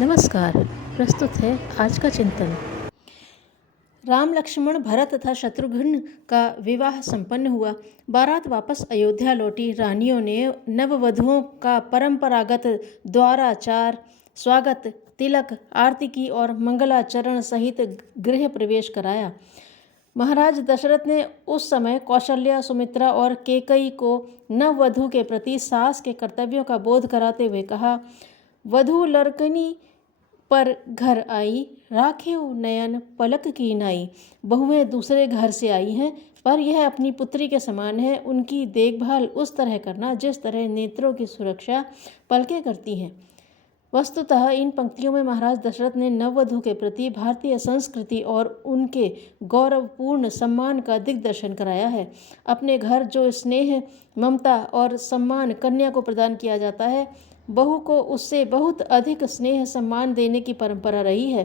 नमस्कार। प्रस्तुत है आज का चिंतन। राम लक्ष्मण भरत तथा शत्रुघ्न का विवाह संपन्न हुआ। बारात वापस अयोध्या लौटी। रानियों ने नववधुओं का परंपरागत द्वाराचार, स्वागत, तिलक, आरती की और मंगलाचरण सहित गृह प्रवेश कराया। महाराज दशरथ ने उस समय कौशल्या, सुमित्रा और कैकेयी को नववधु के प्रति सास के कर्तव्यों का बोध कराते हुए कहा, वधु लड़कनी पर घर आई, राखेउ नयन पलक की नाई। बहुएं दूसरे घर से आई हैं, पर यह अपनी पुत्री के समान है। उनकी देखभाल उस तरह करना जिस तरह नेत्रों की सुरक्षा पलकें करती हैं। वस्तुतः इन पंक्तियों में महाराज दशरथ ने नववधु के प्रति भारतीय संस्कृति और उनके गौरवपूर्ण सम्मान का दिग्दर्शन कराया है। अपने घर जो स्नेह, ममता और सम्मान कन्या को प्रदान किया जाता है, बहू को उससे बहुत अधिक स्नेह सम्मान देने की परंपरा रही है।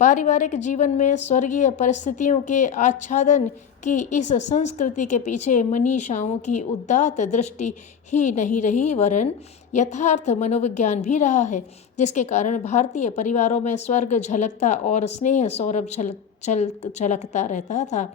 पारिवारिक जीवन में स्वर्गीय परिस्थितियों के आच्छादन की इस संस्कृति के पीछे मनीषाओं की उदात्त दृष्टि ही नहीं रही, वरन यथार्थ मनोविज्ञान भी रहा है, जिसके कारण भारतीय परिवारों में स्वर्ग झलकता और स्नेह सौरभ छलकता रहता था।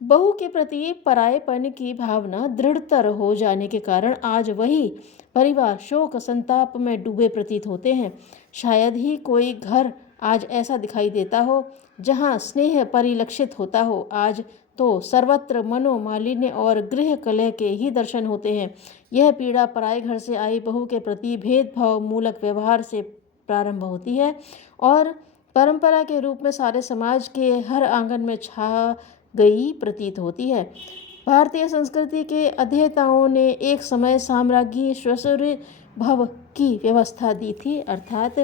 बहू के प्रति परायेपन की भावना दृढ़तर हो जाने के कारण आज वही परिवार शोक संताप में डूबे प्रतीत होते हैं। शायद ही कोई घर आज ऐसा दिखाई देता हो जहां स्नेह परिलक्षित होता हो। आज तो सर्वत्र मनोमालिन्य और गृह कलह के ही दर्शन होते हैं। यह पीड़ा पराये घर से आई बहू के प्रति भेदभाव मूलक व्यवहार से प्रारंभ होती है और परंपरा के रूप में सारे समाज के हर आंगन में छा गई प्रतीत होती है। भारतीय संस्कृति के अध्येताओं ने एक समय साम्राज्ञी श्वशुर भव की व्यवस्था दी थी, अर्थात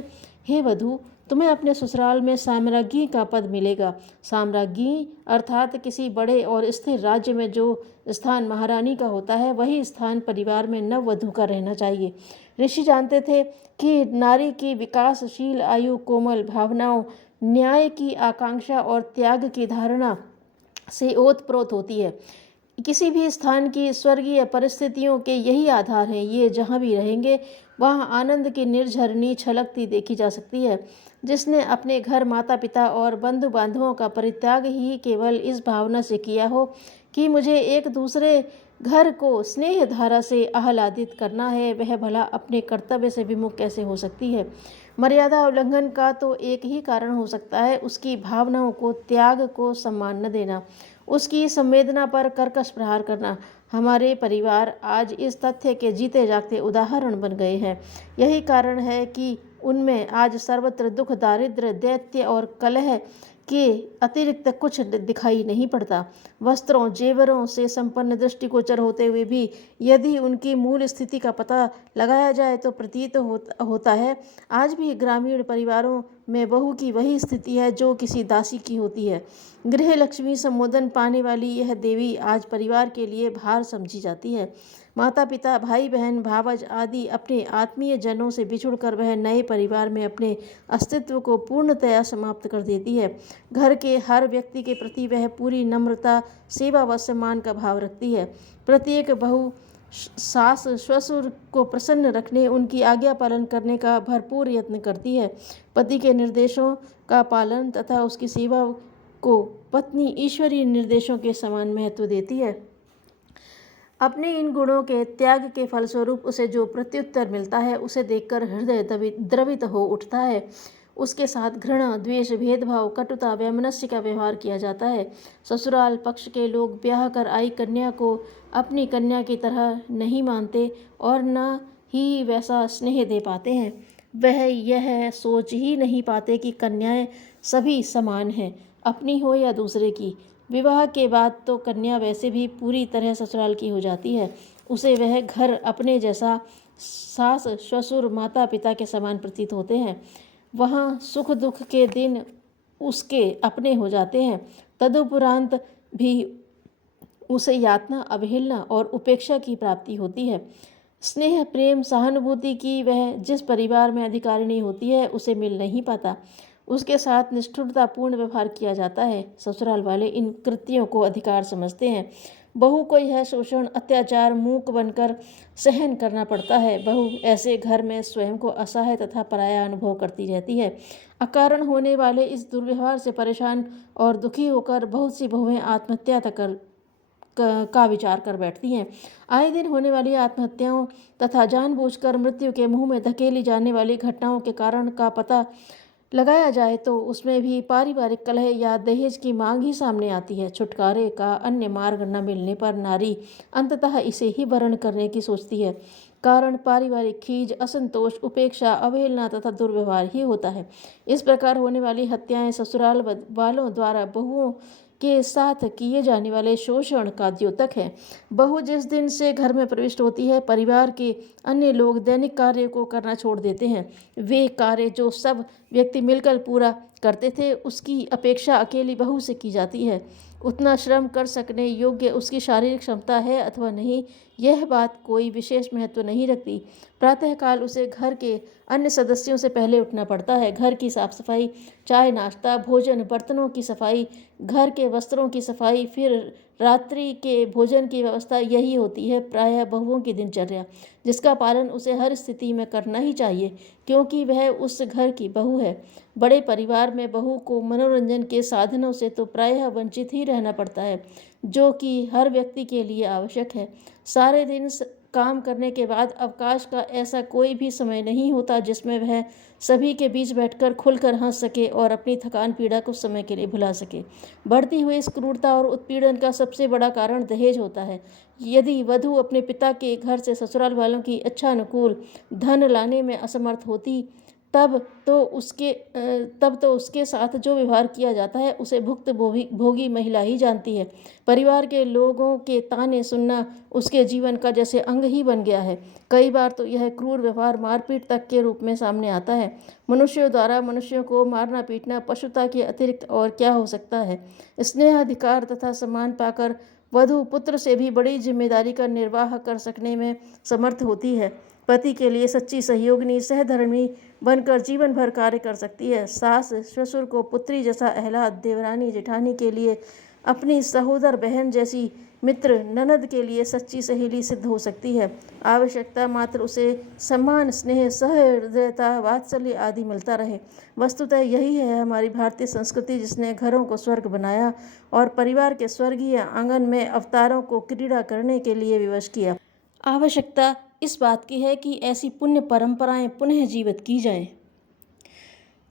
हे वधू, तुम्हें अपने ससुराल में साम्राज्ञी का पद मिलेगा। साम्राज्ञी अर्थात किसी बड़े और स्थिर राज्य में जो स्थान महारानी का होता है, वही स्थान परिवार में नववधू का रहना चाहिए। ऋषि जानते थे कि नारी की विकासशील आयु कोमल भावनाओं, न्याय की आकांक्षा और त्याग की धारणा से ओतप्रोत होती है। किसी भी स्थान की स्वर्गीय परिस्थितियों के यही आधार हैं। ये जहाँ भी रहेंगे वहाँ आनंद की निर्झरनी छलकती देखी जा सकती है। जिसने अपने घर, माता पिता और बंधु बांधवों का परित्याग ही केवल इस भावना से किया हो कि मुझे एक दूसरे घर को स्नेह धारा से आह्लादित करना है, वह भला अपने कर्तव्य से विमुख कैसे हो सकती है। मर्यादा उल्लंघन का तो एक ही कारण हो सकता है, उसकी भावनाओं को, त्याग को सम्मान न देना, उसकी संवेदना पर कर्कश प्रहार करना। हमारे परिवार आज इस तथ्य के जीते जागते उदाहरण बन गए हैं। यही कारण है कि उनमें आज सर्वत्र दुख, दारिद्र्य, दैत्य और कलह के अतिरिक्त कुछ दिखाई नहीं पड़ता। वस्त्रों, जेवरों से संपन्न दृष्टिगोचर होते हुए भी यदि उनकी मूल स्थिति का पता लगाया जाए तो प्रतीत होता है आज भी ग्रामीण परिवारों में बहू की वही स्थिति है जो किसी दासी की होती है। गृह लक्ष्मी संबोधन पाने वाली यह देवी आज परिवार के लिए भार समझी जाती है। माता पिता, भाई बहन, भावज आदि अपने आत्मीय जनों से बिछुड़कर वह नए परिवार में अपने अस्तित्व को पूर्णतया समाप्त कर देती है। घर के हर व्यक्ति के प्रति वह पूरी नम्रता, सेवा व सम्मान का भाव रखती है। प्रत्येक बहू सास ससुर को प्रसन्न रखने, उनकी आज्ञा पालन करने का भरपूर यत्न करती है। पति के निर्देशों का पालन तथा उसकी सेवा को पत्नी ईश्वरीय निर्देशों के समान महत्व देती है। अपने इन गुणों के त्याग के फलस्वरूप उसे जो प्रत्युत्तर मिलता है, उसे देखकर हृदय द्रवित हो उठता है। उसके साथ घृणा, द्वेष, भेदभाव, कटुता, वैमनस्य का व्यवहार किया जाता है। ससुराल पक्ष के लोग ब्याह कर आई कन्या को अपनी कन्या की तरह नहीं मानते और न ही वैसा स्नेह दे पाते हैं। वह यह सोच ही नहीं पाते कि कन्याएं सभी समान हैं, अपनी हो या दूसरे की। विवाह के बाद तो कन्या वैसे भी पूरी तरह ससुराल की हो जाती है। उसे वह घर अपने जैसा, सास ससुर माता पिता के समान प्रतीत होते हैं। वहाँ सुख दुख के दिन उसके अपने हो जाते हैं। तदुपरांत भी उसे यातना, अवहेलना और उपेक्षा की प्राप्ति होती है। स्नेह, प्रेम, सहानुभूति की वह जिस परिवार में अधिकारिणी होती है, उसे मिल नहीं पाता। उसके साथ निष्ठुरतापूर्ण व्यवहार किया जाता है। ससुराल वाले इन कृत्यों को अधिकार समझते हैं। बहू को यह शोषण, अत्याचार मूक बनकर सहन करना पड़ता है। बहू ऐसे घर में स्वयं को असहाय तथा पराया अनुभव करती रहती है। अकारण होने वाले इस दुर्व्यवहार से परेशान और दुखी होकर बहुत सी बहुएं आत्महत्या तक का विचार कर बैठती हैं। आए दिन होने वाली आत्महत्याओं तथा जानबूझकर मृत्यु के मुंह में धकेली जाने वाली घटनाओं के कारण का पता लगाया जाए तो उसमें भी पारिवारिक कलह या दहेज की मांग ही सामने आती है। छुटकारे का अन्य मार्ग न मिलने पर नारी अंततः इसे ही वर्ण करने की सोचती है। कारण पारिवारिक खीज, असंतोष, उपेक्षा, अवहेलना तथा दुर्व्यवहार ही होता है। इस प्रकार होने वाली हत्याएं ससुराल वालों द्वारा बहुओं के साथ किए जाने वाले शोषण का द्योतक है। बहू जिस दिन से घर में प्रविष्ट होती है, परिवार के अन्य लोग दैनिक कार्य को करना छोड़ देते हैं। वे कार्य जो सब व्यक्ति मिलकर पूरा करते थे, उसकी अपेक्षा अकेली बहू से की जाती है। उतना श्रम कर सकने योग्य उसकी शारीरिक क्षमता है अथवा नहीं, यह बात कोई विशेष महत्व नहीं रखती। प्रातःकाल उसे घर के अन्य सदस्यों से पहले उठना पड़ता है। घर की साफ सफाई, चाय नाश्ता, भोजन, बर्तनों की सफाई, घर के वस्त्रों की सफाई, फिर रात्रि के भोजन की व्यवस्था, यही होती है प्रायः बहुओं की दिनचर्या, जिसका पालन उसे हर स्थिति में करना ही चाहिए, क्योंकि वह उस घर की बहू है। बड़े परिवार में बहू को मनोरंजन के साधनों से तो प्रायः वंचित ही रहना पड़ता है, जो कि हर व्यक्ति के लिए आवश्यक है। सारे दिन काम करने के बाद अवकाश का ऐसा कोई भी समय नहीं होता जिसमें वह सभी के बीच बैठकर खुलकर हंस सके और अपनी थकान पीड़ा कुछ समय के लिए भुला सके। बढ़ती हुई इस क्रूरता और उत्पीड़न का सबसे बड़ा कारण दहेज होता है। यदि वधू अपने पिता के घर से ससुराल वालों की इच्छा अनुकूल धन लाने में असमर्थ होती, तब तो उसके साथ जो व्यवहार किया जाता है उसे भुक्त भोगी महिला ही जानती है। परिवार के लोगों के ताने सुनना उसके जीवन का जैसे अंग ही बन गया है। कई बार तो यह क्रूर व्यवहार मारपीट तक के रूप में सामने आता है। मनुष्यों द्वारा मनुष्यों को मारना पीटना पशुता के अतिरिक्त और क्या हो सकता है। स्नेह, अधिकार तथा सम्मान पाकर वधू पुत्र से भी बड़ी जिम्मेदारी का निर्वाह कर सकने में समर्थ होती है। पति के लिए सच्ची सहयोगिनी, सहधर्मी बनकर जीवन भर कार्य कर सकती है। सास ससुर को पुत्री जैसा आह्लाद, देवरानी जेठानी के लिए अपनी सहोदर बहन जैसी, मित्र ननद के लिए सच्ची सहेली सिद्ध हो सकती है। आवश्यकता मात्र उसे सम्मान, स्नेह, सहृदयता, वात्सल्य आदि मिलता रहे। वस्तुतः यही है हमारी भारतीय संस्कृति, जिसने घरों को स्वर्ग बनाया और परिवार के स्वर्गीय आंगन में अवतारों को क्रीड़ा करने के लिए विवश किया। आवश्यकता इस बात की है कि ऐसी पुण्य परंपराएं पुनः जीवित की जाएं।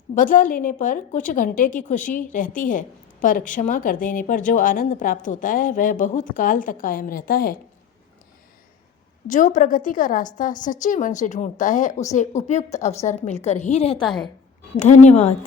बदला लेने पर कुछ घंटे की खुशी रहती है, पर क्षमा कर देने पर जो आनंद प्राप्त होता है वह बहुत काल तक कायम रहता है। जो प्रगति का रास्ता सच्चे मन से ढूंढता है उसे उपयुक्त अवसर मिलकर ही रहता है। धन्यवाद।